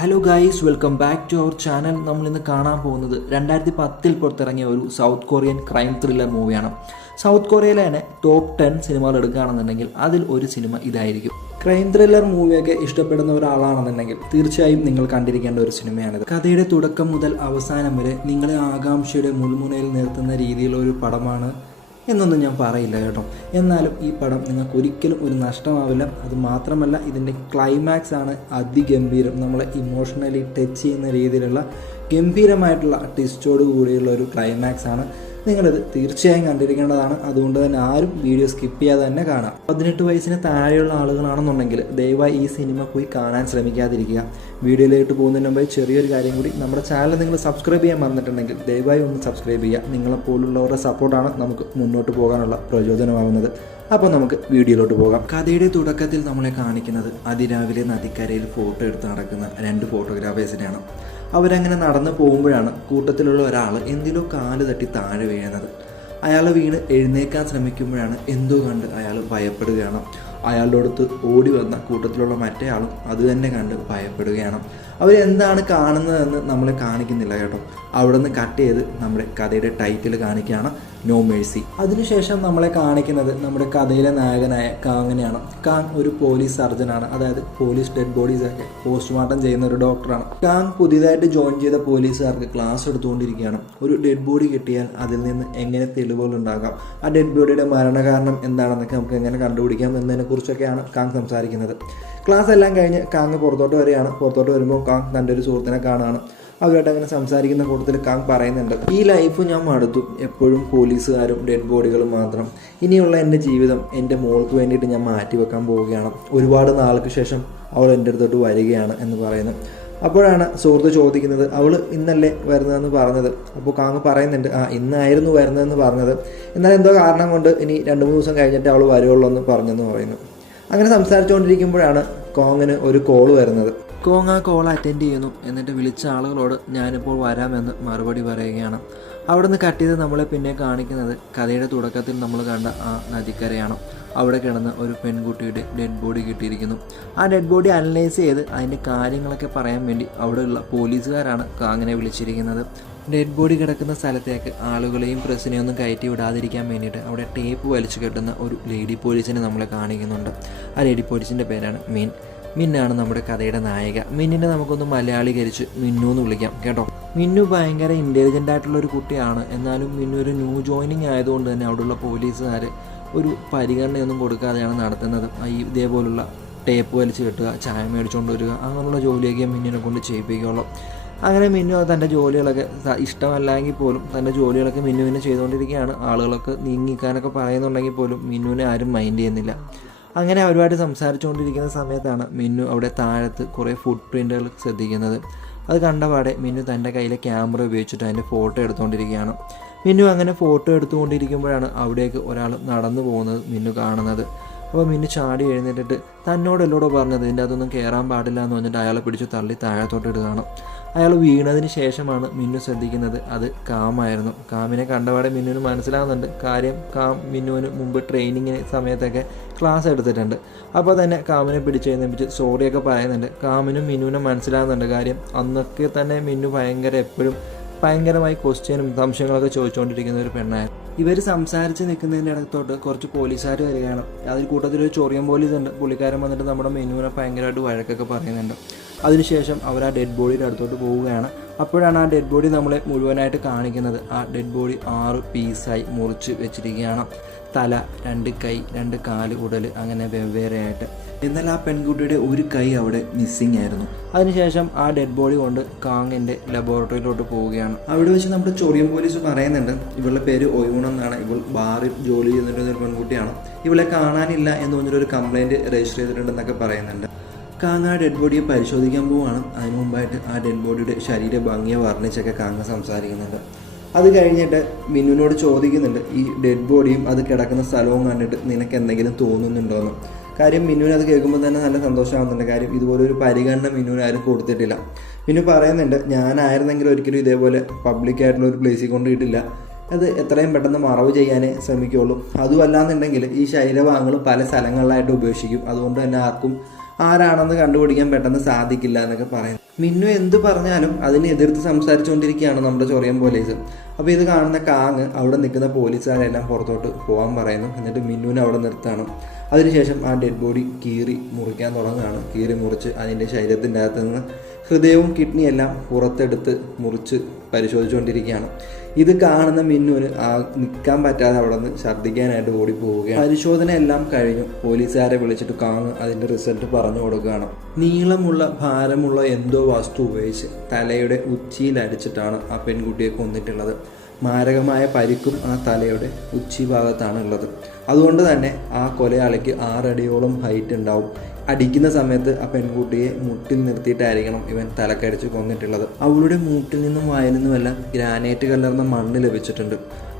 Hello guys, welcome back to our channel. നമ്മളിന്ന് കാണാൻ പോകുന്നത് 2010 പുറത്തിറങ്ങിയ ഒരു സൗത്ത് കൊറിയൻ ക്രൈം ത്രില്ലർ മൂവിയാണ്. സൗത്ത് കൊറിയയിലെ തന്നെ ടോപ്പ് 10 സിനിമകൾ എടുക്കുകയാണെന്നുണ്ടെങ്കിൽ അതിൽ ഒരു സിനിമ ഇതായിരിക്കും. ക്രൈം ത്രില്ലർ മൂവിയൊക്കെ ഇഷ്ടപ്പെടുന്ന ഒരാളാണെന്നുണ്ടെങ്കിൽ തീർച്ചയായും നിങ്ങൾ കണ്ടിരിക്കേണ്ട ഒരു സിനിമയാണിത്. കഥയുടെ തുടക്കം മുതൽ അവസാനം വരെ നിങ്ങളെ ആകാംക്ഷയുടെ മുൾമുനയിൽ നിർത്തുന്ന രീതിയിലുള്ള ഒരു പടമാണ് എന്നൊന്നും ഞാൻ പറയില്ല കേട്ടോ. എന്നാലും ഈ പടം നിങ്ങൾക്ക് ഒരിക്കലും ഒരു നഷ്ടമാവില്ല. അത് മാത്രമല്ല, ഇതിൻ്റെ ക്ലൈമാക്സ് ആണ് അതിഗംഭീരം. നമ്മളെ ഇമോഷണലി ടച്ച് ചെയ്യുന്ന രീതിയിലുള്ള ഗംഭീരമായിട്ടുള്ള ട്വിസ്റ്റോട് കൂടിയുള്ള ഒരു ക്ലൈമാക്സ് ആണ്. നിങ്ങളിത് തീർച്ചയായും കണ്ടിരിക്കേണ്ടതാണ്. അതുകൊണ്ട് തന്നെ ആരും വീഡിയോ സ്കിപ്പ് ചെയ്യാതെ തന്നെ കാണാം. 18 വയസ്സിന് താഴെയുള്ള ആളുകളാണെന്നുണ്ടെങ്കിൽ ദയവായി ഈ സിനിമ പോയി കാണാൻ ശ്രമിക്കാതിരിക്കുക. വീഡിയോയിലേക്ക് പോകുന്നതിന് മുമ്പ് ചെറിയൊരു കാര്യം കൂടി, നമ്മുടെ ചാനൽ നിങ്ങൾ സബ്സ്ക്രൈബ് ചെയ്യാൻ മറന്നിട്ടുണ്ടെങ്കിൽ ദയവായി ഒന്ന് സബ്സ്ക്രൈബ് ചെയ്യുക. നിങ്ങളെപ്പോലുള്ളവരുടെ സപ്പോർട്ടാണ് നമുക്ക് മുന്നോട്ട് പോകാനുള്ള പ്രചോദനമാകുന്നത്. അപ്പോൾ നമുക്ക് വീഡിയോയിലോട്ട് പോകാം. കഥയുടെ തുടക്കത്തിൽ നമ്മളെ കാണിക്കുന്നത് അതിരാവിലെ നദിക്കരയിൽ ഫോട്ടോ എടുത്ത് നടക്കുന്ന 2 ഫോട്ടോഗ്രാഫേഴ്സിനെയാണ്. അവരങ്ങനെ നടന്നു പോകുമ്പോഴാണ് കൂട്ടത്തിലുള്ള ഒരാൾ എന്തിലോ കാല് തട്ടി താഴെ വീഴുന്നത്. അയാൾ വീണ് എഴുന്നേക്കാൻ ശ്രമിക്കുമ്പോഴാണ് എന്തോ കണ്ട് അയാൾ ഭയപ്പെടുകയാണ്. അയാളുടെ അടുത്ത് ഓടി വന്ന കൂട്ടത്തിലുള്ള മറ്റേ ആളും അത് തന്നെ കണ്ട് ഭയപ്പെടുകയാണ്. അവരെന്താണ് കാണുന്നതെന്ന് നമ്മളെ കാണിക്കുന്നില്ല കേട്ടോ. അവിടെ നിന്ന് കട്ട് ചെയ്ത് നമ്മുടെ കഥയുടെ ടൈറ്റിൽ കാണിക്കുകയാണ്, നോ മേഴ്സി. അതിനുശേഷം നമ്മളെ കാണിക്കുന്നത് നമ്മുടെ കഥയിലെ നായകനായ കാങ്ങിനെയാണ്. കാങ് ഒരു പോലീസ് സർജനാണ്, അതായത് പോലീസ് ഡെഡ് ബോഡീസ് ഒക്കെ പോസ്റ്റ്മോർട്ടം ചെയ്യുന്ന ഒരു ഡോക്ടറാണ്. കാങ് പുതിയതായിട്ട് ജോയിൻ ചെയ്ത പോലീസുകാർക്ക് ക്ലാസ് എടുത്തുകൊണ്ടിരിക്കുകയാണ്. ഒരു ഡെഡ് ബോഡി കിട്ടിയാൽ അതിൽ നിന്ന് എങ്ങനെ തെളിവുകൾ ഉണ്ടാകാം, ആ ഡെഡ് ബോഡിയുടെ മരണകാരണം എന്താണെന്നൊക്കെ നമുക്ക് എങ്ങനെ കണ്ടുപിടിക്കാം എന്നതിനെ കുറിച്ചൊക്കെയാണ് കാങ് സംസാരിക്കുന്നത്. ക്ലാസ് എല്ലാം കഴിഞ്ഞ് കാങ് പുറത്തോട്ട് വരികയാണ്. പുറത്തോട്ട് വരുമ്പോൾ കാങ് തൻ്റെ ഒരു സുഹൃത്തിനെ കാണുകയാണ്. അവരായിട്ട് അങ്ങനെ സംസാരിക്കുന്ന കൂട്ടത്തിൽ കാങ് പറയുന്നുണ്ട്, ഈ ലൈഫ് ഞാൻ മടുത്തു, എപ്പോഴും പോലീസുകാരും ഡെഡ് ബോഡികളും മാത്രം. ഇനിയുള്ള എൻ്റെ ജീവിതം എൻ്റെ മോൾക്ക് വേണ്ടിയിട്ട് ഞാൻ മാറ്റിവെക്കാൻ പോവുകയാണ്. ഒരുപാട് നാൾക്ക് ശേഷം അവൾ എൻ്റെ അടുത്തോട്ട് വരികയാണ് എന്ന് പറയുന്നു. അപ്പോഴാണ് സുഹൃത്ത് ചോദിക്കുന്നത്, അവൾ ഇന്നല്ലേ വരുന്നതെന്ന് പറഞ്ഞത്. അപ്പോൾ കാങ് പറയുന്നുണ്ട്, ഇന്നായിരുന്നു വരുന്നതെന്ന് പറഞ്ഞത്, എന്നാൽ എന്തോ കാരണം കൊണ്ട് ഇനി 2-3 ദിവസം കഴിഞ്ഞിട്ട് അവൾ വരുവുള്ളൂ എന്ന് പറഞ്ഞെന്ന് പറയുന്നു. അങ്ങനെ സംസാരിച്ചുകൊണ്ടിരിക്കുമ്പോഴാണ് കോങ്ങിന് ഒരു കോൾ വരുന്നത്. കോങ് ആ കോൾ അറ്റൻഡ് ചെയ്യുന്നു. എന്നിട്ട് വിളിച്ച ആളുകളോട് ഞാനിപ്പോൾ വരാമെന്ന് മറുപടി പറയുകയാണ്. അവിടെ നിന്ന് കട്ട് ചെയ്ത് നമ്മളെ പിന്നെ കാണിക്കുന്നത് കഥയുടെ തുടക്കത്തിൽ നമ്മൾ കണ്ട ആ നദിക്കരയാണ്. അവിടെ കിടന്ന് ഒരു പെൺകുട്ടിയുടെ ഡെഡ് ബോഡി കിട്ടിയിരിക്കുന്നു. ആ ഡെഡ് ബോഡി അനലൈസ് ചെയ്ത് അതിൻ്റെ കാര്യങ്ങളൊക്കെ പറയാൻ വേണ്ടി അവിടെയുള്ള പോലീസുകാരാണ് കാങ്ങിനെ വിളിച്ചിരിക്കുന്നത്. ഡെഡ് ബോഡി കിടക്കുന്ന സ്ഥലത്തേക്ക് ആളുകളെയും പ്രസ്സിനെയും ഒന്നും കയറ്റി വിടാതിരിക്കാൻ വേണ്ടിയിട്ട് അവിടെ ടേപ്പ് വലിച്ചു കെട്ടുന്ന ഒരു ലേഡി പോലീസിനെ നമ്മളെ കാണിക്കുന്നുണ്ട്. ആ ലേഡി പോലീസിൻ്റെ പേരാണ് മിൻ. മിന്നാണ് നമ്മുടെ കഥയുടെ നായിക. മിന്നിനെ നമുക്കൊന്ന് മലയാളീകരിച്ച് മിന്നു എന്ന് വിളിക്കാം കേട്ടോ. മിന്നു ഭയങ്കര ഇൻ്റലിജൻ്റ് ആയിട്ടുള്ള ഒരു കുട്ടിയാണ്. എന്നാലും മിന്നു ഒരു ന്യൂ ജോയിനിങ് ആയതുകൊണ്ട് തന്നെ അവിടെയുള്ള പോലീസുകാർ ഒരു പരിഗണനയൊന്നും കൊടുക്കാതെയാണ് നടത്തുന്നത്. ഇതേപോലുള്ള ടേപ്പ് വലിച്ച് കെട്ടുക, ചായ മേടിച്ചുകൊണ്ട് വരിക, അങ്ങനെയുള്ള ജോലിയൊക്കെ മിന്നിനെ കൊണ്ട് ചെയ്യിപ്പിക്കുകയുള്ളൂ. അങ്ങനെ മിന്നു തൻ്റെ ജോലികളൊക്കെ ഇഷ്ടമല്ലെങ്കിൽ പോലും തൻ്റെ ജോലികളൊക്കെ മിന്നുവിനെ ചെയ്തുകൊണ്ടിരിക്കുകയാണ്. ആളുകളൊക്കെ നീങ്ങിക്കാനൊക്കെ പറയുന്നുണ്ടെങ്കിൽ പോലും മിന്നുവിനെ ആരും മൈൻഡ് ചെയ്യുന്നില്ല. അങ്ങനെ അവരുമായിട്ട് സംസാരിച്ചുകൊണ്ടിരിക്കുന്ന സമയത്താണ് മിന്നു അവിടെ താഴത്ത് കുറേ ഫുട് പ്രിൻ്റുകൾ ശ്രദ്ധിക്കുന്നത്. അത് കണ്ടപാടെ മിന്നു തൻ്റെ കയ്യിലെ ക്യാമറ ഉപയോഗിച്ചിട്ട് അതിൻ്റെ ഫോട്ടോ എടുത്തുകൊണ്ടിരിക്കുകയാണ്. മിന്നു അങ്ങനെ ഫോട്ടോ എടുത്തുകൊണ്ടിരിക്കുമ്പോഴാണ് അവിടേക്ക് ഒരാൾ നടന്നു പോകുന്നത് മിന്നു കാണുന്നത്. അപ്പോൾ മിന്നു ചാടി എഴുന്നേറ്റിട്ട് തന്നോടെല്ലോടോ പറഞ്ഞത് ഇതിൻ്റെ അതൊന്നും കയറാൻ പാടില്ല എന്ന് പറഞ്ഞിട്ട് അയാളെ പിടിച്ച് തള്ളി താഴത്തോട്ട് ഇടുകയാണ്. അയാൾ വീണതിന് ശേഷമാണ് മിന്നു ശ്രദ്ധിക്കുന്നത് അത് കാമായിരുന്നു. കാമിനെ കണ്ടപാടെ മിന്നുവിന് മനസ്സിലാകുന്നുണ്ട് കാര്യം. കാം മിന്നുവിന് മുമ്പ് ട്രെയിനിങ്ങിന് സമയത്തൊക്കെ ക്ലാസ് എടുത്തിട്ടുണ്ട്. അപ്പോൾ തന്നെ കാമിനെ പിടിച്ചെഴുന്നേപ്പിച്ച് സോറിയൊക്കെ പറയുന്നുണ്ട്. കാമിനും മിന്നുവിനെ മനസ്സിലാകുന്നുണ്ട് കാര്യം. അന്നൊക്കെ തന്നെ മിന്നു എപ്പോഴും ഭയങ്കരമായി ക്വസ്റ്റ്യനും സംശയങ്ങളൊക്കെ ചോദിച്ചുകൊണ്ടിരിക്കുന്ന ഒരു പെണ്ണായിരുന്നു. ഇവർ സംസാരിച്ച് നിൽക്കുന്നതിൻ്റെ ഇടത്തോട്ട് കുറച്ച് പോലീസുകാർ വരികയാണ്. അതിൽ കൂട്ടത്തിലൊരു ചൊറിയൻ പോലീസ് ഉണ്ട്. പുള്ളിക്കാരൻ വന്നിട്ട് നമ്മുടെ മിന്നുവിനെ ഭയങ്കരമായിട്ട് വഴക്കൊക്കെ പറയുന്നുണ്ട്. അതിനുശേഷം അവർ ആ ഡെഡ് ബോഡിയുടെ അടുത്തോട്ട് പോവുകയാണ്. അപ്പോഴാണ് ആ ഡെഡ് ബോഡി നമ്മളെ മുഴുവനായിട്ട് കാണിക്കുന്നത്. ആ ഡെഡ് ബോഡി 6 പീസായി മുറിച്ച് വെച്ചിരിക്കുകയാണ്. തല, 2 കൈ, 2 കാല്, ഉടൽ അങ്ങനെ വെവ്വേറെയായിട്ട്. എന്നാൽ ആ പെൺകുട്ടിയുടെ ഒരു കൈ അവിടെ മിസ്സിങ് ആയിരുന്നു. അതിനുശേഷം ആ ഡെഡ് ബോഡി കൊണ്ട് കാങ്ങിൻ്റെ ലബോറട്ടറിയിലോട്ട് പോവുകയാണ്. അവിടെ വെച്ച് നമ്മുടെ ചൊറിയൻ പോലീസ് പറയുന്നുണ്ട്, ഇവളുടെ പേര് ഒയൂണെന്നാണ്, ഇവൾ ബാറിൽ ജോലി ചെയ്യുന്നൊരു പെൺകുട്ടിയാണ്, ഇവളെ കാണാനില്ല എന്ന് പറഞ്ഞൊരു കംപ്ലൈൻറ്റ് രജിസ്റ്റർ ചെയ്തിട്ടുണ്ടെന്നൊക്കെ പറയുന്നുണ്ട്. കാങ് ആ ഡെഡ് ബോഡിയെ പരിശോധിക്കാൻ പോവുകയാണ്. അതിന് മുമ്പായിട്ട് ആ ഡെഡ് ബോഡിയുടെ ശരീര ഭംഗിയെ വർണ്ണിച്ചൊക്കെ കാങ് സംസാരിക്കുന്നുണ്ട്. അത് കഴിഞ്ഞിട്ട് മിന്നുവിനോട് ചോദിക്കുന്നുണ്ട്, ഈ ഡെഡ് ബോഡിയും അത് കിടക്കുന്ന സ്ഥലവും കണ്ടിട്ട് നിനക്ക് എന്തെങ്കിലും തോന്നുന്നുണ്ടോയെന്ന്. കാര്യം മിന്നുവിന് അത് കേൾക്കുമ്പോൾ തന്നെ നല്ല സന്തോഷമാകുന്നുണ്ട്. കാര്യം ഇതുപോലൊരു പരിഗണന മിന്നുവിന് ആരും കൊടുത്തിട്ടില്ല. മിന്നു പറയുന്നുണ്ട്, ഞാനായിരുന്നെങ്കിലും ഒരിക്കലും ഇതേപോലെ പബ്ലിക്കായിട്ടുള്ള ഒരു പ്ലേസിൽ കൊണ്ടിട്ടില്ല, അത് എത്രയും പെട്ടെന്ന് മറവ് ചെയ്യാനേ ശ്രമിക്കുകയുള്ളൂ. അതുമല്ലാന്നുണ്ടെങ്കിൽ ഈ ശരീരഭാഗങ്ങൾ പല സ്ഥലങ്ങളിലായിട്ട് ഉപേക്ഷിക്കും. അതുകൊണ്ട് തന്നെ ആർക്കും ആരാണെന്ന് കണ്ടുപിടിക്കാൻ പെട്ടെന്ന് സാധിക്കില്ല എന്നൊക്കെ പറയുന്നു. മിന്നു എന്ത് പറഞ്ഞാലും അതിനെ എതിർത്ത് സംസാരിച്ചുകൊണ്ടിരിക്കുകയാണ് നമ്മുടെ ചൊറിയൻ പോലീസ്. അപ്പോൾ ഇത് കാണുന്ന കാങ് അവിടെ നിൽക്കുന്ന പോലീസുകാരെല്ലാം പുറത്തോട്ട് പോകാൻ പറയുന്നു. എന്നിട്ട് മിന്നുവിനെ അവിടെ നിർത്താണ്. അതിനുശേഷം ആ ഡെഡ് ബോഡി കീറി മുറിക്കാൻ തുടങ്ങുകയാണ്. കീറി മുറിച്ച് അതിൻ്റെ ശരീരത്തിൻ്റെ അകത്ത് നിന്ന് ഹൃദയവും കിഡ്നിയെല്ലാം പുറത്തെടുത്ത് മുറിച്ച് പരിശോധിച്ചുകൊണ്ടിരിക്കുകയാണ്. ഇത് കാണുന്ന മിന്നുവിന് നിൽക്കാൻ പറ്റാതെ അവിടെ നിന്ന് ഛർദ്ദിക്കാനായിട്ട് ഓടിപ്പോവുകയാണ്. പരിശോധന എല്ലാം കഴിഞ്ഞു. പോലീസുകാരെ വിളിച്ചിട്ട് കാങ് അതിൻ്റെ റിസൾട്ട് പറഞ്ഞു കൊടുക്കുകയാണ്. നീളമുള്ള ഭാരമുള്ള എന്തോ വസ്തു ഉപയോഗിച്ച് തലയുടെ ഉച്ചിയിൽ അടിച്ചിട്ടാണ് ആ പെൺകുട്ടിയെ കൊന്നിട്ടുള്ളത്. മാരകമായ പരിക്കും ആ തലയുടെ ഉച്ചി ഭാഗത്താണ് ഉള്ളത്. അതുകൊണ്ട് തന്നെ ആ കൊലയാളിക്ക് 6 അടിയോളം ഹൈറ്റ് ഉണ്ടാവും. അടിക്കുന്ന സമയത്ത് ആ പെൺകുട്ടിയെ മുട്ടിൽ നിർത്തിയിട്ടായിരിക്കണം ഇവൻ തലക്കടിച്ച് കൊന്നിട്ടുള്ളത്. അവളുടെ മൂട്ടിൽ നിന്നും വായിൽ നിന്നുമെല്ലാം ഗ്രാനൈറ്റ് കലർന്ന മണ്ണ് ലഭിച്ചിട്ടുണ്ട്.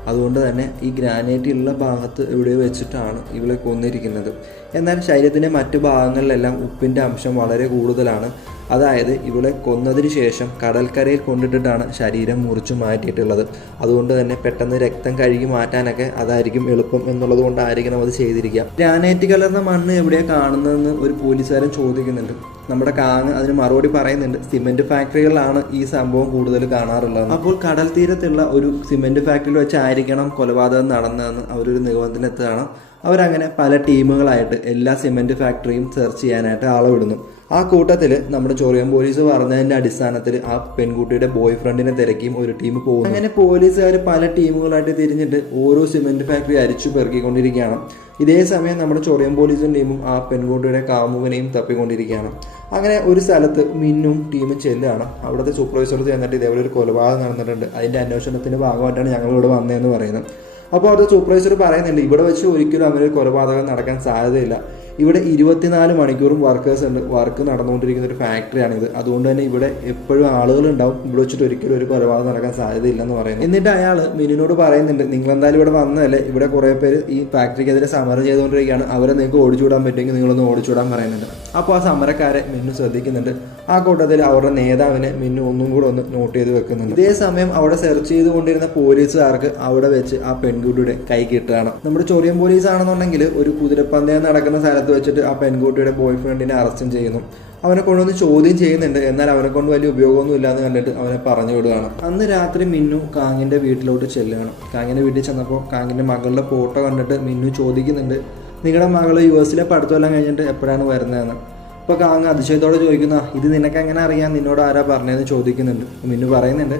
അതുകൊണ്ട് തന്നെ ഈ ഗ്രാനൈറ്റ് ഉള്ള ഭാഗത്ത് എവിടെ വെച്ചിട്ടാണ് ഇവളെ കൊന്നിരിക്കുന്നത്. എന്നാൽ ശരീരത്തിൻ്റെ മറ്റു ഭാഗങ്ങളിലെല്ലാം ഉപ്പിൻ്റെ അംശം വളരെ കൂടുതലാണ്. അതായത് ഇവളെ കൊന്നതിന് ശേഷം കടൽക്കരയിൽ കൊണ്ടിട്ടിട്ടാണ് ശരീരം മുറിച്ചു മാറ്റിയിട്ടുള്ളത്. അതുകൊണ്ട് തന്നെ പെട്ടെന്ന് രക്തം കഴുകി മാറ്റാനൊക്കെ അതായിരിക്കും എളുപ്പം എന്നുള്ളത് കൊണ്ടായിരിക്കണം അത് ചെയ്തിരിക്കുക. ഗ്രാനൈറ്റ് കലർന്ന മണ്ണ് എവിടെയാണ് കാണുന്നതെന്ന് ഒരു പോലീസുകാരൻ ചോദിക്കുന്നുണ്ട്. നമ്മുടെ കാങ് അതിന് മറുപടി പറയുന്നുണ്ട്, സിമെന്റ് ഫാക്ടറികളിലാണ് ഈ സംഭവം കൂടുതൽ കാണാറുള്ളത്. അപ്പോൾ കടൽ തീരത്തുള്ള ഒരു സിമെന്റ് ഫാക്ടറിയിൽ വെച്ചായിരിക്കണം കൊലപാതകം നടന്നതെന്ന് അവരൊരു നിഗമനത്തിലെത്തുകയാണ്. അവരങ്ങനെ പല ടീമുകളായിട്ട് എല്ലാ സിമെന്റ് ഫാക്ടറിയും സെർച്ച് ചെയ്യാനായിട്ട് ആളെ വിടുന്നു. ആ കൂട്ടത്തിൽ നമ്മുടെ ചൊറിയൻ പോലീസ് പറഞ്ഞതിന്റെ അടിസ്ഥാനത്തിൽ ആ പെൺകുട്ടിയുടെ ബോയ് ഫ്രണ്ടിനെ തിരക്കിയും ഒരു ടീം പോകുന്നു. അങ്ങനെ പോലീസുകാർ പല ടീമുകളായിട്ട് തിരിഞ്ഞിട്ട് ഓരോ സിമെന്റ് ഫാക്ടറി അരിച്ചു പെറുക്കിക്കൊണ്ടിരിക്കുകയാണ്. ഇതേ സമയം നമ്മുടെ ചൊറിയൻ പോലീസും ടീമും ആ പെൺകുട്ടിയുടെ കാമുകനെയും തപ്പിക്കൊണ്ടിരിക്കുകയാണ്. അങ്ങനെ ഒരു സ്ഥലത്ത് മിന്നും ടീമും ചെല്ലുകയാണ്. അവിടുത്തെ സൂപ്പർവൈസർ ചെന്നിട്ട് ഇതേപോലെ ഒരു കൊലപാതകം നടന്നിട്ടുണ്ട്, അതിന്റെ അന്വേഷണത്തിന്റെ ഭാഗമായിട്ടാണ് ഞങ്ങളിവിടെ വന്നതെന്ന് പറയുന്നത്. അപ്പോൾ അവിടുത്തെ സൂപ്പർവൈസർ പറയുന്നുണ്ട്, ഇവിടെ വെച്ച് ഒരിക്കലും അങ്ങനെ ഒരു കൊലപാതകം നടക്കാൻ സാധ്യതയില്ല. ഇവിടെ 24 മണിക്കൂറും വർക്കേഴ്സ് ഉണ്ട്. വർക്ക് നടന്നുകൊണ്ടിരിക്കുന്ന ഒരു ഫാക്ടറിയാണിത്. അതുകൊണ്ട് തന്നെ ഇവിടെ എപ്പോഴും ആളുകളുണ്ടാവും. ഇവിടെ വെച്ചിട്ട് ഒരിക്കലും ഒരു കൊലപാതകം നടക്കാൻ സാധ്യതയില്ലെന്ന് പറയുന്നു. എന്നിട്ട് അയാൾ മിനിനോട് പറയുന്നുണ്ട്, നിങ്ങൾ എന്തായാലും ഇവിടെ വന്നതല്ലേ, ഇവിടെ കുറേ പേര് ഈ ഫാക്ടറിക്കെതിരെ സമരം ചെയ്തുകൊണ്ടിരിക്കുകയാണ്, അവരെ നിങ്ങൾക്ക് ഓടിച്ചുവിടാൻ പറ്റുമെങ്കിൽ നിങ്ങളൊന്ന് ഓടിച്ചുവിടാൻ പറയുന്നുണ്ട്. അപ്പോൾ ആ സമരക്കാരെ മിന്നു ശ്രദ്ധിക്കുന്നുണ്ട്. ആ കൂട്ടത്തിൽ അവരുടെ നേതാവിനെ മിന്നു ഒന്നും കൂടെ ഒന്ന് നോട്ട് ചെയ്ത് വെക്കുന്നുണ്ട്. ഇതേ സമയം അവിടെ സെർച്ച് ചെയ്തുകൊണ്ടിരുന്ന പോലീസുകാർക്ക് അവിടെ വെച്ച് ആ പെൺകുട്ടിയുടെ കൈ കിട്ടുകയാണ്. നമ്മുടെ ചൊറിയൻ പോലീസ് ആണെന്നുണ്ടെങ്കിൽ ഒരു കുതിരപ്പന്തയം നടക്കുന്ന സ്ഥലത്ത് വെച്ചിട്ട് ആ പെൺകുട്ടിയുടെ ബോയ് ഫ്രണ്ടിനെ അറസ്റ്റും ചെയ്യുന്നു. അവനെ കൊണ്ടൊന്ന് ചോദ്യം ചെയ്യുന്നുണ്ട്. എന്നാൽ അവനെ കൊണ്ട് വലിയ ഉപയോഗമൊന്നും ഇല്ലാന്ന് കണ്ടിട്ട് അവനെ പറഞ്ഞു വിടുകയാണ്. അന്ന് രാത്രി മിന്നു കാങ്ങിന്റെ വീട്ടിലോട്ട് ചെല്ലുകയാണ്. കാങ്ങിന്റെ വീട്ടിൽ ചെന്നപ്പോൾ കാങ്ങിന്റെ മകളുടെ ഫോട്ടോ കണ്ടിട്ട് മിന്നു ചോദിക്കുന്നുണ്ട്, നിങ്ങളുടെ മകള് US പഠിത്തമെല്ലാം കഴിഞ്ഞിട്ട് എപ്പോഴാണ് വരുന്നതെന്ന്. അപ്പോൾ കാങ് അതിശയത്തോടെ ചോദിക്കുന്ന, ഇത് നിനക്ക് എങ്ങനെ അറിയാം, നിന്നോട് ആരാ പറഞ്ഞതെന്ന് ചോദിക്കുന്നുണ്ട്. മിന്നു പറയുന്നുണ്ട്,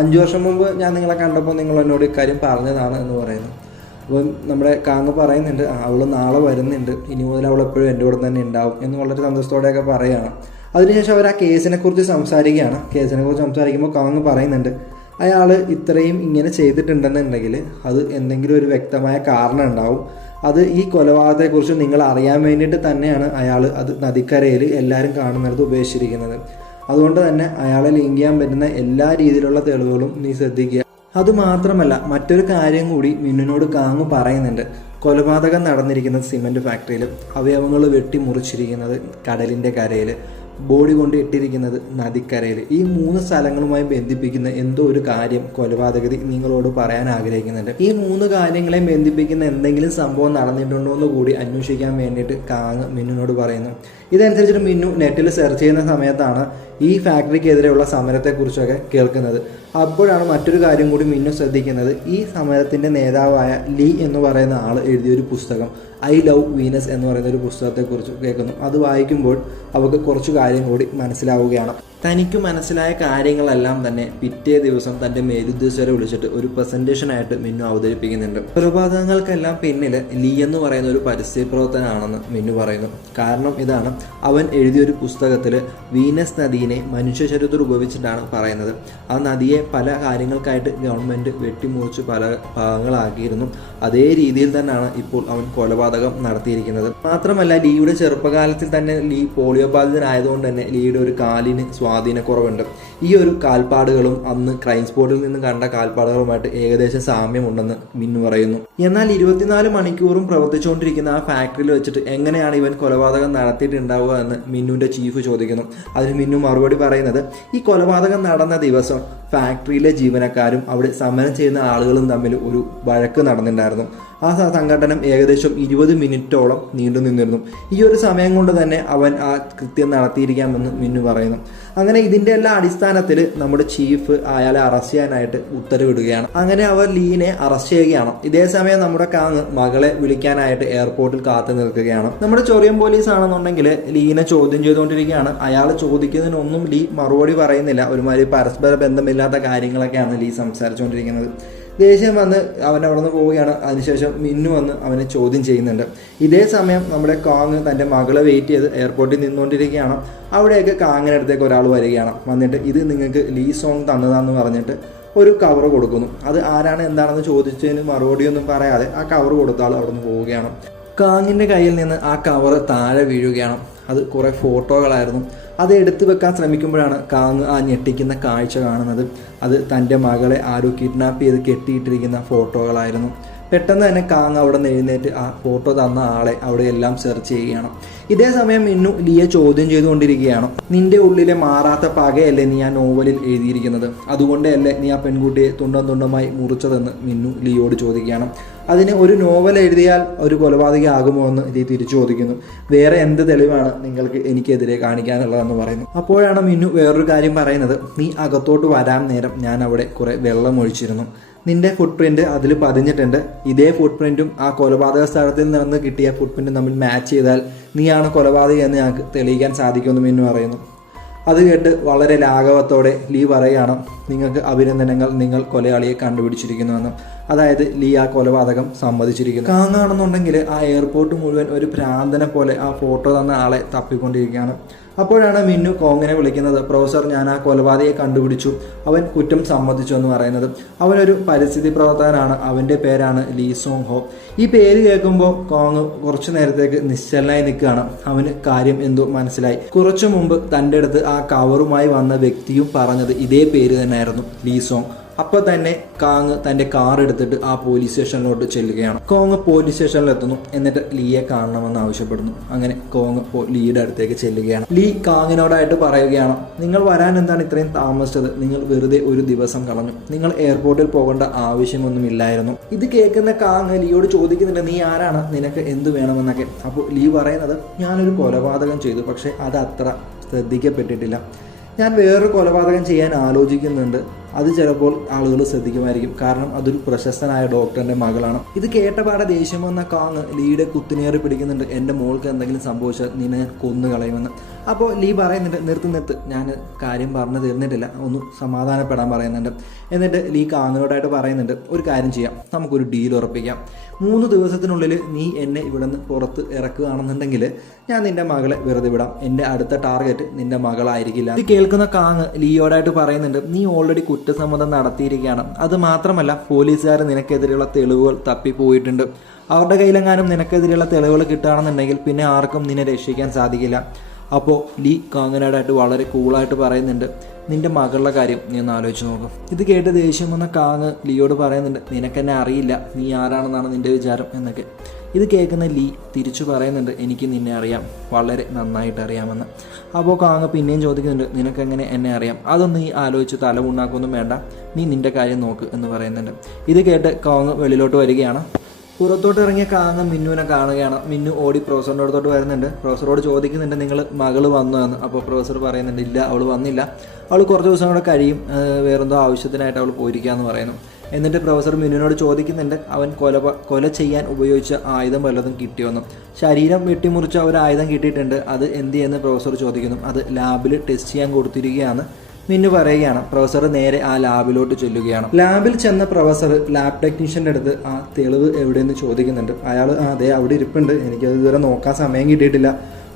5 വർഷം മുമ്പ് ഞാൻ നിങ്ങളെ കണ്ടപ്പോൾ നിങ്ങൾ എന്നോട് ഇക്കാര്യം പറഞ്ഞതാണ് എന്ന് പറയുന്നു. അപ്പം നമ്മുടെ കാങ് പറയുന്നുണ്ട്, അവൾ നാളെ വരുന്നുണ്ട്, ഇനി മുതൽ അവൾ എപ്പോഴും എൻ്റെ കൂടെ തന്നെ ഉണ്ടാവും എന്ന് വളരെ സന്തോഷത്തോടെയൊക്കെ പറയുകയാണ്. അതിനുശേഷം അവർ ആ കേസിനെ കുറിച്ച് സംസാരിക്കുകയാണ്. കേസിനെ കുറിച്ച് സംസാരിക്കുമ്പോൾ കാങ് പറയുന്നുണ്ട്, അയാൾ ഇത്രയും ഇങ്ങനെ ചെയ്തിട്ടുണ്ടെന്നുണ്ടെങ്കിൽ അത് എന്തെങ്കിലും ഒരു വ്യക്തമായ കാരണം ഉണ്ടാവും. അത് ഈ കൊലപാതകത്തെക്കുറിച്ച് നിങ്ങൾ അറിയാൻ വേണ്ടിയിട്ട് തന്നെയാണ് അയാൾ അത് നദിക്കരയിൽ എല്ലാവരും കാണുന്നിടത്ത് ഉപേക്ഷിച്ചിരിക്കുന്നത്. അതുകൊണ്ട് തന്നെ അയാളെ ലിങ്ക് ചെയ്യാൻ പറ്റുന്ന എല്ലാ രീതിയിലുള്ള തെളിവുകളും നീ ശ്രദ്ധിക്കുക. അതുമാത്രമല്ല മറ്റൊരു കാര്യം കൂടി മിന്നുനോട് കാങ് പറയുന്നുണ്ട്. കൊലപാതകം നടന്നിരിക്കുന്നത് സിമെന്റ് ഫാക്ടറിയിൽ, അവയവങ്ങൾ വെട്ടി മുറിച്ചിരിക്കുന്നത് കടലിൻ്റെ കരയിൽ, ബോഡി കൊണ്ട് ഇട്ടിരിക്കുന്നത് നദിക്കരയിൽ. ഈ 3 സ്ഥലങ്ങളുമായി ബന്ധിപ്പിക്കുന്ന എന്തോ ഒരു കാര്യം കൊലപാതകി നിങ്ങളോട് പറയാൻ ആഗ്രഹിക്കുന്നുണ്ട്. ഈ 3 കാര്യങ്ങളെയും ബന്ധിപ്പിക്കുന്ന എന്തെങ്കിലും സംഭവം നടന്നിട്ടുണ്ടോ എന്ന് കൂടി അന്വേഷിക്കാൻ വേണ്ടിയിട്ട് കാങ് മിന്നുനോട് പറയുന്നു. ഇതനുസരിച്ചിട്ട് മിന്നു നെറ്റിൽ സെർച്ച് ചെയ്യുന്ന സമയത്താണ് ഈ ഫാക്ടറിക്കെതിരെയുള്ള സമരത്തെക്കുറിച്ചൊക്കെ കേൾക്കുന്നത്. അപ്പോഴാണ് മറ്റൊരു കാര്യം കൂടി മിന്നു ശ്രദ്ധിക്കുന്നത്. ഈ സമരത്തിൻ്റെ നേതാവായ ലീ എന്ന് പറയുന്ന ആൾ എഴുതിയൊരു പുസ്തകം ഐ ലവ് വീനസ് എന്ന് പറയുന്ന ഒരു പുസ്തകത്തെക്കുറിച്ച് കേൾക്കുന്നു. അത് വായിക്കുമ്പോൾ അവർക്ക് കുറച്ച് കാര്യം കൂടി മനസ്സിലാവുകയാണ്. തനിക്ക് മനസ്സിലായ കാര്യങ്ങളെല്ലാം തന്നെ പിറ്റേ ദിവസം തൻ്റെ മേലുദ്യോഗസ്ഥരെ വിളിച്ചിട്ട് ഒരു പ്രസന്റേഷനായിട്ട് മിന്നു അവതരിപ്പിക്കുന്നുണ്ട്. കൊലപാതകങ്ങൾക്കെല്ലാം പിന്നിൽ ലീ എന്ന് പറയുന്ന ഒരു പരിസ്ഥിതി പ്രവർത്തനമാണെന്ന് മിന്നു പറയുന്നു. കാരണം ഇതാണ്, അവൻ എഴുതിയൊരു പുസ്തകത്തിൽ വീനസ് നദീനെ മനുഷ്യ ശരീരത്തിൽ ഉപയോഗിച്ചിട്ടാണ് പറയുന്നത്. ആ നദിയെ പല കാര്യങ്ങൾക്കായിട്ട് ഗവൺമെൻറ് വെട്ടിമുറിച്ച് പല ഭാഗങ്ങളാക്കിയിരുന്നു. അതേ രീതിയിൽ തന്നെയാണ് ഇപ്പോൾ അവൻ കൊലപാതകം നടത്തിയിരിക്കുന്നത്. മാത്രമല്ല ലീയുടെ ചെറുപ്പകാലത്തിൽ തന്നെ ലീ പോളിയോ ബാധിതനായതുകൊണ്ട് തന്നെ ലീയുടെ ഒരു കാലിന് സ്വാധീനക്കുറവുണ്ട്. ഈ ഒരു കാൽപ്പാടുകളും അന്ന് ക്രൈം സ്പോട്ടിൽ നിന്ന് കണ്ട കാൽപ്പാടുകളുമായിട്ട് ഏകദേശം സാമ്യമുണ്ടെന്ന് മിന്നു പറയുന്നു. എന്നാൽ 24 മണിക്കൂറും പ്രവർത്തിച്ചുകൊണ്ടിരിക്കുന്ന ആ ഫാക്ടറിയിൽ വെച്ചിട്ട് എങ്ങനെയാണ് ഇവൻ കൊലപാതകം നടത്തിയിട്ടുണ്ടാവുക എന്ന് മിന്നുവിൻ്റെ ചീഫ് ചോദിക്കുന്നു. അതിന് മിന്നു മറുപടി പറയുന്നത്, ഈ കൊലപാതകം നടന്ന ദിവസം ഫാക്ടറിയിലെ ജീവനക്കാരും അവിടെ സമരം ചെയ്യുന്ന ആളുകളും തമ്മിൽ ഒരു വഴക്ക് നടന്നിട്ടുണ്ടായിരുന്നു. ആ സംഘടനം ഏകദേശം 20 മിനിറ്റോളം നീണ്ടു നിന്നിരുന്നു. ഈ ഒരു സമയം കൊണ്ട് തന്നെ അവൻ ആ കൃത്യം നടത്തിയിരിക്കാമെന്ന് മിന്നു പറയുന്നു. അങ്ങനെ ഇതിൻ്റെ എല്ലാ അടിസ്ഥാനത്തിൽ നമ്മുടെ ചീഫ് അയാളെ അറസ്റ്റ് ചെയ്യാനായിട്ട് ഉത്തരവിടുകയാണ്. അങ്ങനെ അവർ ലീനെ അറസ്റ്റ് ചെയ്യുകയാണ്. ഇതേ സമയം നമ്മുടെ കാങ് മകളെ വിളിക്കാനായിട്ട് എയർപോർട്ടിൽ കാത്തു നിൽക്കുകയാണ്. നമ്മുടെ ചൊറിയൻ പോലീസ് ആണെന്നുണ്ടെങ്കിൽ ലീനെ ചോദ്യം ചെയ്തുകൊണ്ടിരിക്കുകയാണ്. അയാൾ ചോദിക്കുന്നതിനൊന്നും ലീ മറുപടി പറയുന്നില്ല. ഒരുമാതിരി പരസ്പര ബന്ധമില്ലാത്ത കാര്യങ്ങളൊക്കെയാണ് ലീ സംസാരിച്ചുകൊണ്ടിരിക്കുന്നത്. ദേഷ്യം വന്ന് അവൻ അവിടെ നിന്ന് പോവുകയാണ്. അതിനുശേഷം മിന്നു വന്ന് അവനെ ചോദ്യം ചെയ്യുന്നുണ്ട്. ഇതേ സമയം നമ്മുടെ കാങ് തൻ്റെ മകളെ വെയിറ്റ് ചെയ്ത് എയർപോർട്ടിൽ നിന്നുകൊണ്ടിരിക്കുകയാണ്. അവിടെയൊക്കെ കാങ്ങിൻ്റെ അടുത്തേക്ക് ഒരാൾ വരികയാണ്. വന്നിട്ട് ഇത് നിങ്ങൾക്ക് ലീ സോങ് തന്നതാന്ന് പറഞ്ഞിട്ട് ഒരു കവർ കൊടുക്കുന്നു. അത് ആരാണ് എന്താണെന്ന് ചോദിച്ചതിന് മറുപടിയൊന്നും പറയാതെ ആ കവർ കൊടുത്ത ആൾ അവിടെ നിന്ന് പോവുകയാണ്. കാങ്ങിൻ്റെ കയ്യിൽ നിന്ന് ആ കവർ താഴെ വീഴുകയാണ്. അത് കുറേ ഫോട്ടോകളായിരുന്നു. അത് എടുത്തു വെക്കാൻ ശ്രമിക്കുമ്പോഴാണ് കാങ് ആ ഞെട്ടിക്കുന്ന കാഴ്ച കാണുന്നത്. അത് തൻ്റെ മകളെ ആരോ കിഡ്നാപ്പ് ചെയ്ത് കെട്ടിയിട്ടിരിക്കുന്ന ഫോട്ടോകളായിരുന്നു. പെട്ടെന്ന് തന്നെ കാങ് അവിടെ നിന്ന് എഴുന്നേറ്റ് ആ ഫോട്ടോ തന്ന ആളെ അവിടെ എല്ലാം സെർച്ച് ചെയ്യുകയാണ്. ഇതേ സമയം മിന്നു ലീയെ ചോദ്യം ചെയ്തുകൊണ്ടിരിക്കുകയാണ്. നിന്റെ ഉള്ളിലെ മാറാത്ത പകയല്ലേ നീ ആ നോവലിൽ എഴുതിയിരിക്കുന്നത്, അതുകൊണ്ടല്ലേ നീ ആ പെൺകുട്ടിയെ തുണ്ടം തുണ്ടമായി മുറിച്ചതെന്ന് മിന്നു ലീയോട് ചോദിക്കുകയാണ്. അതിന് ഒരു നോവൽ എഴുതിയാൽ ഒരു കൊലപാതകമാകുമോ എന്ന് ലീ തിരിച്ചു ചോദിക്കുന്നു. വേറെ എന്ത് തെളിവാണ് നിങ്ങൾക്ക് എനിക്കെതിരെ കാണിക്കാനുള്ളതെന്ന് പറയുന്നു. അപ്പോഴാണ് മിന്നു വേറൊരു കാര്യം പറയുന്നത്. നീ അകത്തോട്ട് വരാൻ നേരം ഞാൻ അവിടെ കുറെ വെള്ളം ഒഴിച്ചിരുന്നു. നിന്റെ ഫുട് പ്രിന്റ് അതിൽ പതിഞ്ഞിട്ടുണ്ട്. ഇതേ ഫുട് പ്രിന്റും ആ കൊലപാതക സ്ഥലത്തിൽ നിന്ന് കിട്ടിയ ഫുട് പ്രിന്റും തമ്മിൽ മാച്ച് ചെയ്താൽ നീയാണ് കൊലപാതകി എന്ന് ഞങ്ങൾക്ക് തെളിയിക്കാൻ സാധിക്കുമെന്ന് മിന്നു പറയുന്നു. അത് കേട്ട് വളരെ ലാഘവത്തോടെ ലീ പറയുകയാണ്, നിങ്ങൾക്ക് അഭിനന്ദനങ്ങൾ, നിങ്ങൾ കൊലയാളിയെ കണ്ടുപിടിച്ചിരിക്കുന്നുവെന്ന്. അതായത് ലീ ആ കൊലപാതകം സമ്മതിച്ചിരിക്കുന്നു. കാങ്ങാണെന്നുണ്ടെങ്കിൽ ആ എയർപോർട്ട് മുഴുവൻ ഒരു ഭ്രാന്തനെ പോലെ ആ ഫോട്ടോ തന്ന ആളെ തപ്പിക്കൊണ്ടിരിക്കുകയാണ്. അപ്പോഴാണ് മിന്നു കോങ്ങിനെ വിളിക്കുന്നത്. പ്രൊഫസർ, ഞാൻ ആ കൊലപാതകയെ കണ്ടുപിടിച്ചു, അവൻ കുറ്റം സമ്മതിച്ചു എന്ന് പറയുന്നത്. അവനൊരു പരിസ്ഥിതി പ്രവർത്തകനാണ്. അവൻ്റെ പേരാണ് ലീ സോങ് ഹോ. ഈ പേര് കേൾക്കുമ്പോൾ കോങ് കുറച്ചു നേരത്തേക്ക് നിശ്ചലനായി നിൽക്കുകയാണ്. അവന് കാര്യം എന്തോ മനസ്സിലായി. കുറച്ചു മുമ്പ് തൻ്റെ അടുത്ത് ആ കവറുമായി വന്ന വ്യക്തിയും പറഞ്ഞത് ഇതേ പേര് തന്നെയായിരുന്നു, ലീ സോങ്. അപ്പോൾ തന്നെ കാങ് തൻ്റെ കാർ എടുത്തിട്ട് ആ പോലീസ് സ്റ്റേഷനിലോട്ട് ചെല്ലുകയാണ്. കോങ് പോലീസ് സ്റ്റേഷനിലെത്തുന്നു. എന്നിട്ട് ലീയെ കാണണമെന്ന് ആവശ്യപ്പെടുന്നു. അങ്ങനെ കോങ് ലീയുടെ അടുത്തേക്ക് ചെല്ലുകയാണ്. ലീ കാങ്ങിനോടായിട്ട് പറയുകയാണ്, നിങ്ങൾ വരാൻ എന്താണ് ഇത്രയും താമസിച്ചത്? നിങ്ങൾ വെറുതെ ഒരു ദിവസം കളഞ്ഞു. നിങ്ങൾ എയർപോർട്ടിൽ പോകേണ്ട ആവശ്യമൊന്നുമില്ലായിരുന്നു. ഇത് കേൾക്കുന്ന കാങ് ലീയോട് ചോദിക്കുന്നുണ്ട്, നീ ആരാണ്, നിനക്ക് എന്ത് വേണമെന്നൊക്കെ. അപ്പോൾ ലീ പറയുന്നത്, ഞാനൊരു കൊലപാതകം ചെയ്തു, പക്ഷെ അത് അത്ര ശ്രദ്ധിക്കപ്പെട്ടിട്ടില്ല. ഞാൻ വേറൊരു കൊലപാതകം ചെയ്യാൻ ആലോചിക്കുന്നുണ്ട്. അത് ചിലപ്പോൾ ആളുകൾ ശ്രദ്ധിക്കുമായിരിക്കും, കാരണം അതൊരു പ്രശസ്തനായ ഡോക്ടറിൻ്റെ മകളാണ്. ഇത് കേട്ടപാടെ ദേഷ്യം വന്ന കാങ് ലീയുടെ കുത്തിനേറി പിടിക്കുന്നുണ്ട്. എൻ്റെ മോൾക്ക് എന്തെങ്കിലും സംഭവിച്ചാൽ നിന്നെ കൊന്നു കളയുമെന്ന്. അപ്പോൾ ലീ പറയുന്നുണ്ട്, നിർത്ത്, ഞാൻ കാര്യം പറഞ്ഞു തീർന്നിട്ടില്ല, ഒന്ന് സമാധാനപ്പെടാൻ പറയുന്നുണ്ട്. എന്നിട്ട് ലീ കാങ്ങിനോടായിട്ട് പറയുന്നുണ്ട്, ഒരു കാര്യം ചെയ്യാം, നമുക്കൊരു ഡീൽ ഉറപ്പിക്കാം. 3 ദിവസത്തിനുള്ളിൽ നീ എന്നെ ഇവിടെ നിന്ന് പുറത്ത് ഇറക്കുകയാണെന്നുണ്ടെങ്കിൽ ഞാൻ നിൻ്റെ മകളെ വെറുതെ വിടാം. എൻ്റെ അടുത്ത ടാർഗറ്റ് നിൻ്റെ മകളായിരിക്കില്ല. ഇത് കേൾക്കുന്ന കാങ് ലീയോടായിട്ട് പറയുന്നുണ്ട്, നീ ഓൾറെഡി കുറ്റസമ്മതം നടത്തിയിരിക്കുകയാണ്. അത് മാത്രമല്ല, പോലീസുകാർ നിനക്കെതിരെയുള്ള തെളിവുകൾ തപ്പിപ്പോയിട്ടുണ്ട്. അവരുടെ കയ്യിലെങ്ങാനും നിനക്കെതിരെയുള്ള തെളിവുകൾ കിട്ടുകയാണെന്നുണ്ടെങ്കിൽ പിന്നെ ആർക്കും നിന്നെ രക്ഷിക്കാൻ സാധിക്കില്ല. അപ്പോൾ ലീ കാങ്ങിനോടായിട്ട് വളരെ കൂളായിട്ട് പറയുന്നുണ്ട്, നിന്റെ മകളുടെ കാര്യം നീ ഒന്ന് ആലോചിച്ച് നോക്കും. ഇത് കേട്ട് ദേഷ്യം വന്ന കാങ് ലീയോട് പറയുന്നുണ്ട്, നിനക്കെന്നെ അറിയില്ല, നീ ആരാണെന്നാണ് നിന്റെ വിചാരം എന്നൊക്കെ. ഇത് കേൾക്കുന്ന ലീ തിരിച്ചു പറയുന്നുണ്ട്, എനിക്ക് നിന്നെ അറിയാം, വളരെ നന്നായിട്ട് അറിയാമെന്ന്. അപ്പോൾ കാങ് പിന്നെയും ചോദിക്കുന്നുണ്ട്, നിനക്കെങ്ങനെ എന്നെ അറിയാം? അതൊന്നും നീ ആലോചിച്ച് തല ഉണ്ടാക്കൊന്നും വേണ്ട, നീ നിന്റെ കാര്യം നോക്ക് എന്ന് പറയുന്നുണ്ട്. ഇത് കേട്ട് കാങ് വെളിയിലോട്ട് വരികയാണ്. പുറത്തോട്ട് ഇറങ്ങിയ കാങ് മിന്നുവിനെ കാണുകയാണ്. മിന്നു ഓടി പ്രൊഫസറിൻ്റെ അടുത്തോട്ട് വരുന്നുണ്ട്. പ്രൊഫസറോട് ചോദിക്കുന്നുണ്ട്, നിങ്ങൾ മകൾ വന്നു എന്ന്. അപ്പോൾ പ്രൊഫസർ പറയുന്നുണ്ട്, ഇല്ല, അവൾ വന്നില്ല, അവൾ കുറച്ച് ദിവസം കൂടെ കഴിയും, വേറെന്തോ ആവശ്യത്തിനായിട്ട് അവൾ പോയിരിക്കുകയെന്ന് പറയുന്നു. എന്നിട്ട് പ്രൊഫസർ മിന്നുവിനോട് ചോദിക്കുന്നുണ്ട്, അവൻ കൊല ചെയ്യാൻ ഉപയോഗിച്ച ആയുധം വല്ലതും കിട്ടിയോന്നും. ശരീരം വെട്ടിമുറിച്ച ഒരു ആയുധം കിട്ടിയിട്ടുണ്ട്, അത് എന്ത് ചെയ്യുന്ന പ്രൊഫസർ ചോദിക്കുന്നു. അത് ലാബിൽ ടെസ്റ്റ് ചെയ്യാൻ കൊടുത്തിരിക്കുകയാണ് മിന്നു പറയുകയാണ്. പ്രൊഫസർ നേരെ ആ ലാബിലോട്ട് ചെല്ലുകയാണ്. ലാബിൽ ചെന്ന പ്രൊഫസർ ലാബ് ടെക്നീഷ്യൻ്റെ അടുത്ത് ആ തെളിവ് എവിടെയെന്ന് ചോദിക്കുന്നുണ്ട്. അയാൾ അതെ അവിടെ ഇരിപ്പുണ്ട്, എനിക്കത് ഇതുവരെ നോക്കാൻ സമയം കിട്ടിയിട്ടില്ല,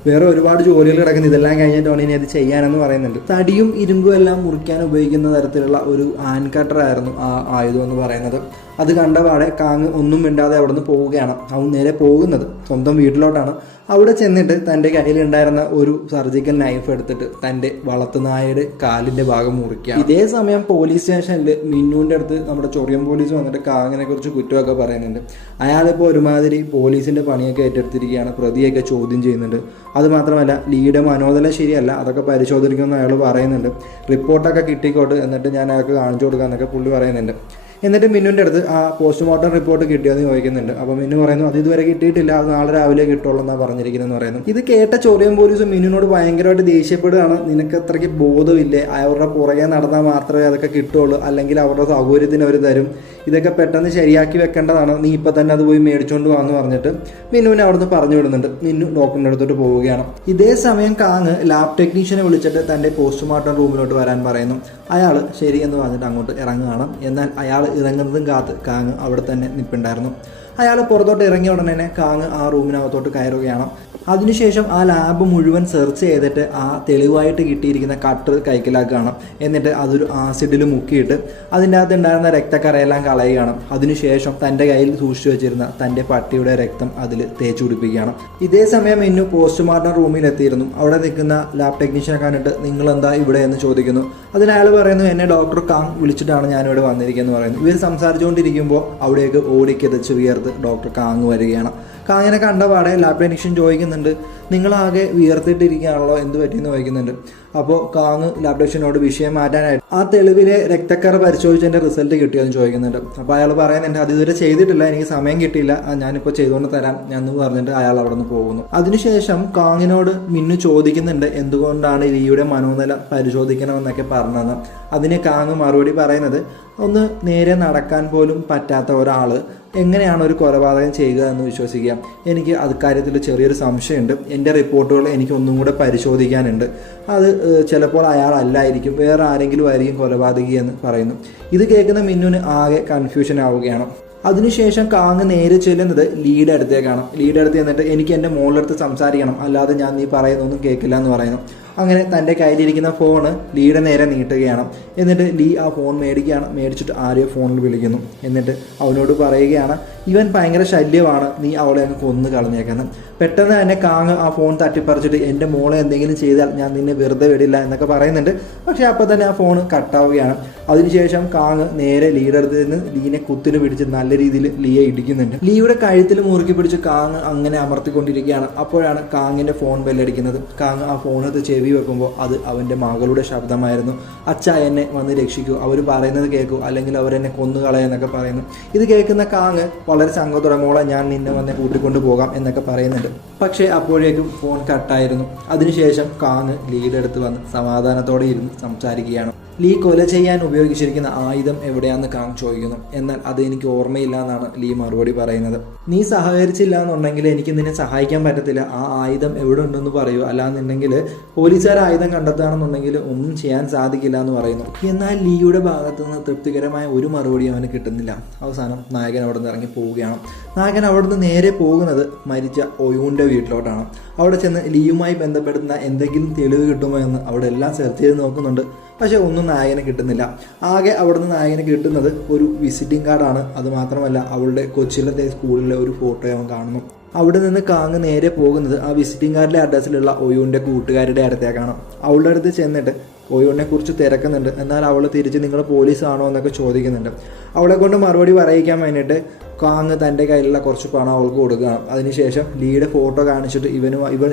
വേറെ ഒരുപാട് ജോലികൾ കിടക്കുന്നു, ഇതെല്ലാം കഴിഞ്ഞിട്ടാണ് ഇനി അത് ചെയ്യാനെന്ന് പറയുന്നുണ്ട്. തടിയും ഇരുമ്പും എല്ലാം മുറിക്കാൻ ഉപയോഗിക്കുന്ന തരത്തിലുള്ള ഒരു ഹാൻഡ് കട്ടറായിരുന്നു ആ ആയുധം എന്ന് പറയുന്നത്. അത് കണ്ടപാടെ കാങ് ഒന്നും മിണ്ടാതെ അവിടെ നിന്ന് പോവുകയാണ്. അവൻ നേരെ പോകുന്നത് സ്വന്തം വീട്ടിലോട്ടാണ്. അവിടെ ചെന്നിട്ട് തൻ്റെ കയ്യിലുണ്ടായിരുന്ന ഒരു സർജിക്കൽ നൈഫ് എടുത്തിട്ട് തൻ്റെ വളർത്തുനായയുടെ കാലിൻ്റെ ഭാഗം മുറിക്കുക. ഇതേ സമയം പോലീസ് സ്റ്റേഷനിൽ മിന്നുവിൻ്റെ അടുത്ത് നമ്മുടെ ചൊറിയൻ പോലീസ് വന്നിട്ട് കാങ്ങിനെ കുറിച്ച് കുറ്റമൊക്കെ പറയുന്നുണ്ട്. അയാളിപ്പോൾ ഒരുമാതിരി പോലീസിൻ്റെ പണിയൊക്കെ ഏറ്റെടുത്തിരിക്കുകയാണ്, പ്രതിയൊക്കെ ചോദ്യം ചെയ്യുന്നുണ്ട്. അതുമാത്രമല്ല ലീയുടെ മനോനില ശരിയല്ല, അതൊക്കെ പരിശോധിക്കുമെന്ന് അയാൾ പറയുന്നുണ്ട്. റിപ്പോർട്ടൊക്കെ കിട്ടിക്കോട്ട്, എന്നിട്ട് ഞാൻ അയാൾക്ക് കാണിച്ചു കൊടുക്കാമെന്നൊക്കെ പുള്ളി പറയുന്നുണ്ട്. എന്നിട്ട് മിന്നുവിൻ്റെ അടുത്ത് ആ പോസ്റ്റ്മോർട്ടം റിപ്പോർട്ട് കിട്ടിയെന്ന് ചോദിക്കുന്നുണ്ട്. അപ്പോൾ മിന്നു പറയുന്നു അത് ഇതുവരെ കിട്ടിയിട്ടില്ല, അത് നാളെ രാവിലെ കിട്ടുള്ളൂ എന്നാണ് പറഞ്ഞിരിക്കുന്നതെന്ന് പറയുന്നു. ഇത് കേട്ട ചൊറിയൻ പോലീസ് മിന്നുവിനോട് ഭയങ്കരമായിട്ട് ദേഷ്യപ്പെടുകയാണ്. നിനക്ക് അത്രയ്ക്ക് ബോധമില്ലേ, അവരുടെ പുറകെ നടന്നാൽ മാത്രമേ അതൊക്കെ കിട്ടുള്ളൂ, അല്ലെങ്കിൽ അവരുടെ സൗകര്യത്തിന് അവർ തരും, ഇതൊക്കെ പെട്ടെന്ന് ശരിയാക്കി വെക്കേണ്ടതാണ്, നീ ഇപ്പം തന്നെ അത് പോയി മേടിച്ചുകൊണ്ട് പോകാമെന്ന് പറഞ്ഞിട്ട് മിന്നുവിനെ അവിടുന്ന് പറഞ്ഞു വിടുന്നുണ്ട്. മിന്നു ഡോക്ടറിൻ്റെ അടുത്തോട്ട് പോവുകയാണ്. ഇതേ സമയം കാങ് ലാബ് ടെക്നീഷ്യനെ വിളിച്ചിട്ട് തൻ്റെ പോസ്റ്റ്മോർട്ടം റൂമിലോട്ട് വരാൻ പറയുന്നു. അയാൾ ശരി എന്ന് പറഞ്ഞിട്ട് അങ്ങോട്ട് ഇറങ്ങുകയാണ്. എന്നാൽ അയാൾ ഇറങ്ങുന്നതും കാത്ത് കാങ് അവിടെ തന്നെ നിൽപ്പുണ്ടായിരുന്നു. അയാൾ പുറത്തോട്ട് ഇറങ്ങിയ ഉടനെ തന്നെ കാങ് ആ റൂമിനകത്തോട്ട് കയറുകയാണ്. അതിനുശേഷം ആ ലാബ് മുഴുവൻ സെർച്ച് ചെയ്തിട്ട് ആ തെളിവായിട്ട് കിട്ടിയിരിക്കുന്ന കട്ടർ കൈക്കലാക്കുകയാണ്. എന്നിട്ട് അതൊരു ആസിഡിൽ മുക്കിയിട്ട് അതിൻ്റെ അകത്ത് ഉണ്ടായിരുന്ന രക്തക്കറയെല്ലാം കളയുകയാണ്. അതിനുശേഷം തൻ്റെ കയ്യിൽ സൂക്ഷിച്ചു വെച്ചിരുന്ന തൻ്റെ പട്ടിയുടെ രക്തം അതിൽ തേച്ചു പിടിപ്പിക്കുകയാണ്. ഇതേ സമയം ഇന്നു പോസ്റ്റ്മോർട്ടം റൂമിലെത്തിയിരുന്നു. അവിടെ നിൽക്കുന്ന ലാബ് ടെക്നീഷ്യനെ കണ്ടിട്ട് നിങ്ങളെന്താ ഇവിടെ എന്ന് ചോദിക്കുന്നു. അതിന് അയാൾ പറയുന്നു എന്നെ ഡോക്ടർ കാങ് വിളിച്ചിട്ടാണ് ഞാനിവിടെ വന്നിരിക്കുന്നത് പറയുന്നു. ഇവർ സംസാരിച്ചുകൊണ്ടിരിക്കുമ്പോൾ അവിടേക്ക് ഓടിക്കെതച്ച് വിയർത്ത് ഡോക്ടർ കാങ് വരികയാണ്. കാങ്ങിനെ കണ്ടപാടെ ലാബ് ടെക്നീഷ്യൻ ചോദിക്കുന്നുണ്ട് നിങ്ങളാകെ വിയർത്തിട്ടിരിക്കുകയാണല്ലോ, എന്ത് പറ്റിയെന്ന് ചോദിക്കുന്നുണ്ട്. അപ്പോൾ കാങ് ലാബ് ടെക്നീഷ്യനോട് വിഷയം മാറ്റാനായിട്ട് ആ തെളിവിലെ രക്തക്കറ പരിശോധിച്ചതിൻ്റെ റിസൾട്ട് കിട്ടിയെന്ന് ചോദിക്കുന്നുണ്ട്. അപ്പോൾ അയാൾ പറയുന്നുണ്ട് അത് ഇതുവരെ ചെയ്തിട്ടില്ല, എനിക്ക് സമയം കിട്ടിയില്ല, ഞാനിപ്പോൾ ചെയ്തുകൊണ്ട് തരാം എന്ന് പറഞ്ഞിട്ട് അയാൾ അവിടെ നിന്ന് പോകുന്നു. അതിനുശേഷം കാങ്ങിനോട് മിന്നു ചോദിക്കുന്നുണ്ട് എന്തുകൊണ്ടാണ് ലീയുടെ മനോനില പരിശോധിക്കണമെന്നൊക്കെ പറഞ്ഞതെന്ന്. അതിന് കാങ് മറുപടി പറയുന്നത് ഒന്ന് നേരെ നടക്കാൻ പോലും പറ്റാത്ത ഒരാൾ എങ്ങനെയാണ് ഒരു കൊലപാതകം ചെയ്യുക എന്ന് വിശ്വസിക്കുക, എനിക്ക് അക്കാര്യത്തിൽ ചെറിയൊരു സംശയമുണ്ട്, എൻ്റെ റിപ്പോർട്ടുകൾ എനിക്ക് ഒന്നും കൂടെ പരിശോധിക്കാനുണ്ട്, അത് ചിലപ്പോൾ അയാളല്ലായിരിക്കും, വേറെ ആരെങ്കിലും ആയിരിക്കും കൊലപാതകി എന്ന് പറയുന്നു. ഇത് കേൾക്കുന്ന മിന്നുവിന് ആകെ കൺഫ്യൂഷൻ ആവുകയാണ്. അതിനുശേഷം കാങ് നേരെ ചെല്ലുന്നത് ലീയുടെ അടുത്തേക്കാണ്. ലീയുടെ അടുത്ത് ചെന്നിട്ട് എനിക്ക് എൻ്റെ മോളുടെ അടുത്ത് സംസാരിക്കണം, അല്ലാതെ ഞാൻ നീ പറയുന്നൊന്നും കേൾക്കില്ല എന്ന് പറയുന്നു. അങ്ങനെ തൻ്റെ കയ്യിലിരിക്കുന്ന ഫോണ് ലീയുടെ നേരെ നീട്ടുകയാണ്. എന്നിട്ട് ലീ ആ ഫോൺ മേടിച്ചിട്ട് ആരെയോ ഫോണിൽ വിളിക്കുന്നു. എന്നിട്ട് അവനോട് പറയുകയാണ് ഇവൻ ഭയങ്കര ശല്യമാണ്, നീ അവളെ അങ്ങ് കൊന്നു കളഞ്ഞേക്കുന്നത്. പെട്ടെന്ന് തന്നെ കാങ് ആ ഫോൺ തട്ടിപ്പറിച്ചിട്ട് എൻ്റെ മോളെ എന്തെങ്കിലും ചെയ്താൽ ഞാൻ നിന്നെ വെറുതെ വിടില്ല എന്നൊക്കെ പറയുന്നുണ്ട്. പക്ഷേ അപ്പോൾ തന്നെ ആ ഫോൺ കട്ടാവുകയാണ്. അതിനുശേഷം കാങ് നേരെ ലീയുടെ അടുത്ത് നിന്ന് ലീനെ കുത്തിന് പിടിച്ച് നല്ല രീതിയിൽ ലീയെ ഇടിക്കുന്നുണ്ട്. ലീയുടെ കഴുത്തിൽ മുറുക്കി പിടിച്ച് കാങ് അങ്ങനെ അമർത്തിക്കൊണ്ടിരിക്കുകയാണ്. അപ്പോഴാണ് കാങ്ങിൻ്റെ ഫോൺ ബെല്ലടിക്കുന്നത്. കാങ് ആ ഫോണെടുത്ത് ചെവി വെക്കുമ്പോൾ അത് അവൻ്റെ മകളുടെ ശബ്ദമായിരുന്നു. അച്ഛ എന്നെ വന്ന് രക്ഷിക്കൂ, അവർ പറയുന്നത് കേൾക്കൂ, അല്ലെങ്കിൽ അവരെന്നെ കൊന്നുകളയെന്നൊക്കെ പറയുന്നു. ഇത് കേൾക്കുന്ന കാങ് വളരെ സങ്കടത്തോടെ മോളെ ഞാൻ നിന്നെ വന്ന് കൂട്ടിക്കൊണ്ട് പോകാം എന്നൊക്കെ പറയുന്നുണ്ട്. പക്ഷേ അപ്പോഴേക്കും ഫോൺ കട്ടായിരുന്നു. അതിനുശേഷം കാങ് ലീയുടെ അടുത്ത് വന്ന് സമാധാനത്തോടെ ഇരുന്ന് സംസാരിക്കുകയാണ്. ലീ കൊല ചെയ്യാൻ ഉപയോഗിച്ചിരിക്കുന്ന ആയുധം എവിടെയാണെന്ന് കാങ് ചോദിക്കുന്നു. എന്നാൽ അത് എനിക്ക് ഓർമ്മയില്ല എന്നാണ് ലീ മറുപടി പറയുന്നത്. നീ സഹകരിച്ചില്ല എന്നുണ്ടെങ്കിൽ എനിക്ക് നിന്നെ സഹായിക്കാൻ പറ്റത്തില്ല, ആ ആയുധം എവിടെ ഉണ്ടെന്ന് പറയൂ, അല്ലാന്നുണ്ടെങ്കിൽ പോലീസുകാർ ആയുധം കണ്ടെത്തുകയാണെന്നുണ്ടെങ്കിൽ ഒന്നും ചെയ്യാൻ സാധിക്കില്ല എന്ന് പറയുന്നു. എന്നാൽ ലീയുടെ ഭാഗത്തു നിന്ന് തൃപ്തികരമായ ഒരു മറുപടിയും അവന് കിട്ടുന്നില്ല. അവസാനം നായകൻ അവിടെ നിന്ന് ഇറങ്ങി പോവുകയാണ്. നായകൻ അവിടെ നിന്ന് നേരെ പോകുന്നത് മരിച്ച ഒയൂൻ്റെ വീട്ടിലോട്ടാണ്. അവിടെ ചെന്ന് ലീയുമായി ബന്ധപ്പെടുന്ന എന്തെങ്കിലും തെളിവ് കിട്ടുമോ എന്ന് അവിടെ എല്ലാം സെർച്ച് ചെയ്ത് നോക്കുന്നുണ്ട്. പക്ഷേ ഒന്നും നായകന് കിട്ടുന്നില്ല. ആകെ അവിടുന്ന് നായകന് കിട്ടുന്നത് ഒരു വിസിറ്റിംഗ് കാർഡാണ്. അതുമാത്രമല്ല അവളുടെ കൊച്ചിയിലത്തെ സ്കൂളിലെ ഒരു ഫോട്ടോ അവൻ കാണുന്നു. അവിടെ നിന്ന് കാങ് നേരെ പോകുന്നത് ആ വിസിറ്റിംഗ് കാർഡിലെ അഡ്രസ്സിലുള്ള ഒയൂൻ്റെ കൂട്ടുകാരുടെ അടുത്തേക്കാണ്. അവളുടെ അടുത്ത് ചെന്നിട്ട് ഒയൂനെ കുറിച്ച് തിരക്കുന്നുണ്ട്. എന്നാൽ അവൾ തിരിച്ച് നിങ്ങൾ പോലീസാണോ എന്നൊക്കെ ചോദിക്കുന്നുണ്ട്. അവളെ കൊണ്ട് മറുപടി പറയിക്കാൻ വേണ്ടിയിട്ട് കാങ് തൻ്റെ കയ്യിലുള്ള കുറച്ച് പണം അവൾക്ക് കൊടുക്കുകയാണ്. അതിനുശേഷം ലീയുടെ ഫോട്ടോ കാണിച്ചിട്ട്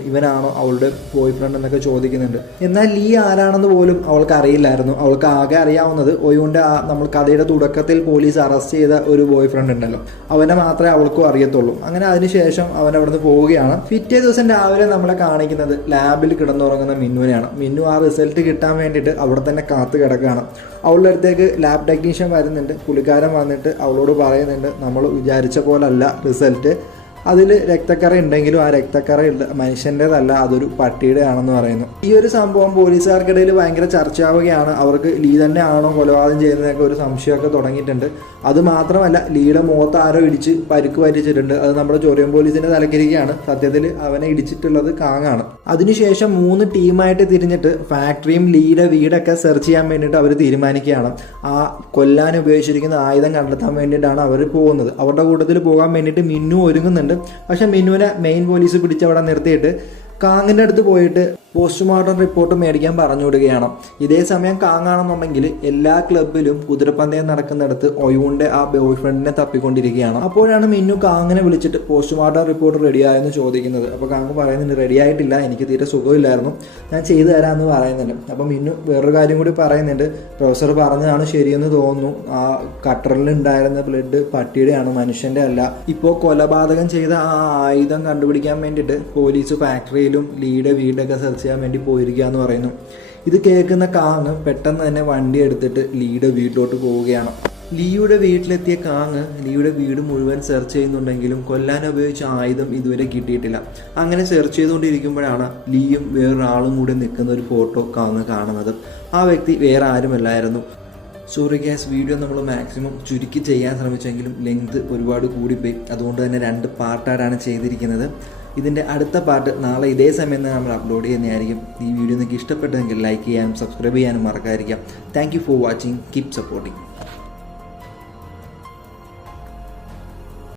ഇവനാണോ അവളുടെ ബോയ് ഫ്രണ്ട് എന്നൊക്കെ ചോദിക്കുന്നുണ്ട്. എന്നാൽ ലീ ആരാണെന്ന് പോലും അവൾക്ക് അറിയില്ലായിരുന്നു. അവൾക്ക് ആകെ അറിയാവുന്നത് ഒയൂൻ്റെ നമ്മൾ കഥയുടെ തുടക്കത്തിൽ പോലീസ് അറസ്റ്റ് ചെയ്ത ഒരു ബോയ് ഫ്രണ്ട് ഉണ്ടല്ലോ, അവനെ മാത്രമേ അവൾക്കും അറിയത്തുള്ളൂ. അങ്ങനെ അതിനുശേഷം അവൻ അവിടുന്ന് പോവുകയാണ്. പിറ്റേ ദിവസം രാവിലെ നമ്മളെ കാണിക്കുന്നത് ലാബിൽ കിടന്നുറങ്ങുന്ന മിന്നുവിനെയാണ്. മിന്നു ആ റിസൾട്ട് കിട്ടാൻ വേണ്ടിയിട്ട് അവിടെ തന്നെ കാത്തു കിടക്കുകയാണ്. അവളുടെ അടുത്തേക്ക് ലാബ് ടെക്നീഷ്യൻ വരുന്നുണ്ട്. പുള്ളിക്കാരൻ വന്നിട്ട് അവളോട് പറയുന്നുണ്ട് നമ്മൾ വിചാരിച്ച പോലല്ല റിസൾട്ട്, അതിൽ രക്തക്കറ ഉണ്ടെങ്കിലും ആ രക്തക്കറ മനുഷ്യൻ്റെതല്ല, അതൊരു പട്ടിയുടെ ആണെന്ന് പറയുന്നു. ഈ ഒരു സംഭവം പോലീസുകാർക്കിടയിൽ ഭയങ്കര ചർച്ചയാവുകയാണ്. അവർക്ക് ലീ തന്നെ ആണോ കൊലപാതകം ചെയ്യുന്നതൊക്കെ ഒരു സംശയമൊക്കെ തുടങ്ങിയിട്ടുണ്ട്. അതുമാത്രമല്ല ലീയുടെ മുഖത്ത് ആരോ ഇടിച്ച് പരിക്ക് പറ്റിച്ചിട്ടുണ്ട്. അത് നമ്മുടെ ചൊറിയൻ പോലീസിൻ്റെ തലക്കിരിക്കുകയാണ്. സത്യത്തിൽ അവനെ ഇടിച്ചിട്ടുള്ളത് കാങ്ങാണ്. അതിനുശേഷം 3 ടീമായിട്ട് തിരിഞ്ഞിട്ട് ഫാക്ടറിയും ലീയുടെ വീടൊക്കെ സെർച്ച് ചെയ്യാൻ വേണ്ടിയിട്ട് അവർ തീരുമാനിക്കുകയാണ്. ആ കൊല്ലാൻ ഉപയോഗിച്ചിരിക്കുന്ന ആയുധം കണ്ടെത്താൻ വേണ്ടിയിട്ടാണ് അവർ പോകുന്നത്. അവരുടെ കൂട്ടത്തിൽ പോകാൻ വേണ്ടിയിട്ട് മിന്നു ഒരുങ്ങുന്നുണ്ട്. പക്ഷെ മിന്നുവിനെ മെയിൻ പോലീസ് പിടിച്ചവിടെ നിർത്തിയിട്ട് കാങ്ങിൻ്റെ അടുത്ത് പോയിട്ട് പോസ്റ്റ്മോർട്ടം റിപ്പോർട്ട് മേടിക്കാൻ പറഞ്ഞു വിടുകയാണ്. ഇതേ സമയം കാങ്ങാണെന്നുണ്ടെങ്കിൽ എല്ലാ ക്ലബിലും കുതിരപ്പന്തയം നടക്കുന്നിടത്ത് ഒയുവിൻ്റെ ആ ബോയ് ഫ്രണ്ടിനെ തപ്പിക്കൊണ്ടിരിക്കുകയാണ്. അപ്പോഴാണ് മിന്നു കാങ്ങിനെ വിളിച്ചിട്ട് പോസ്റ്റ്മോർട്ടം റിപ്പോർട്ട് റെഡിയായെന്ന് ചോദിക്കുന്നത്. അപ്പോൾ കാങ്ങ് പറയുന്നുണ്ട് റെഡിയായിട്ടില്ല, എനിക്ക് തീരെ സുഖമില്ലായിരുന്നു, ഞാൻ ചെയ്തു തരാമെന്ന് പറയുന്നുണ്ട്. അപ്പോൾ മിന്നു വേറൊരു കാര്യം കൂടി പറയുന്നുണ്ട്, പ്രൊഫസർ പറഞ്ഞതാണ് ശരിയെന്ന് തോന്നുന്നു, ആ കട്ടറിൽ ഉണ്ടായിരുന്ന ബ്ലഡ് പട്ടിയുടെയാണ്, മനുഷ്യൻ്റെ അല്ല. ഇപ്പോൾ കൊലപാതകം ചെയ്ത ആ ആയുധം കണ്ടുപിടിക്കാൻ വേണ്ടിയിട്ട് പോലീസ് ഫാക്ടറിയിലും ലീയുടെ വീടൊക്കെ സെർച്ച് ചെയ്യാൻ വേണ്ടി പോയിരിക്കുക എന്ന് പറയുന്നു. ഇത് കേൾക്കുന്ന കാങ് പെട്ടെന്ന് തന്നെ വണ്ടി എടുത്തിട്ട് ലീയുടെ വീട്ടിലോട്ട് പോവുകയാണ്. ലീയുടെ വീട്ടിലെത്തിയ കാങ് ലീയുടെ വീട് മുഴുവൻ സെർച്ച് ചെയ്യുന്നുണ്ടെങ്കിലും കൊല്ലാൻ ഉപയോഗിച്ച ആയുധം ഇതുവരെ കിട്ടിയിട്ടില്ല. അങ്ങനെ സെർച്ച് ചെയ്തുകൊണ്ടിരിക്കുമ്പോഴാണ് ലീയും വേറൊരാളും കൂടി നിൽക്കുന്ന ഒരു ഫോട്ടോ കാങ് കാണുന്നത്. ആ വ്യക്തി വേറെ ആരുമല്ലായിരുന്നു. സോറി ഗ്യാസ്, വീഡിയോ നമ്മൾ മാക്സിമം ചുരുക്കി ചെയ്യാൻ ശ്രമിച്ചെങ്കിലും ലെങ്ത് ഒരുപാട് കൂടിപ്പോയി. അതുകൊണ്ട് തന്നെ 2 പാർട്ടായിട്ടാണ് ചെയ്തിരിക്കുന്നത്. ഇതിൻ്റെ അടുത്ത പാർട്ട് നാളെ ഇതേ സമയം നമ്മൾ അപ്ലോഡ് ചെയ്യുന്നതായിരിക്കും. ഈ വീഡിയോ നിങ്ങൾക്ക് ഇഷ്ടപ്പെട്ടെങ്കിൽ ലൈക്ക് ചെയ്യാനും സബ്സ്ക്രൈബ് ചെയ്യാനും മറക്കാതിരിക്കാം. Thank you for watching. Keep supporting.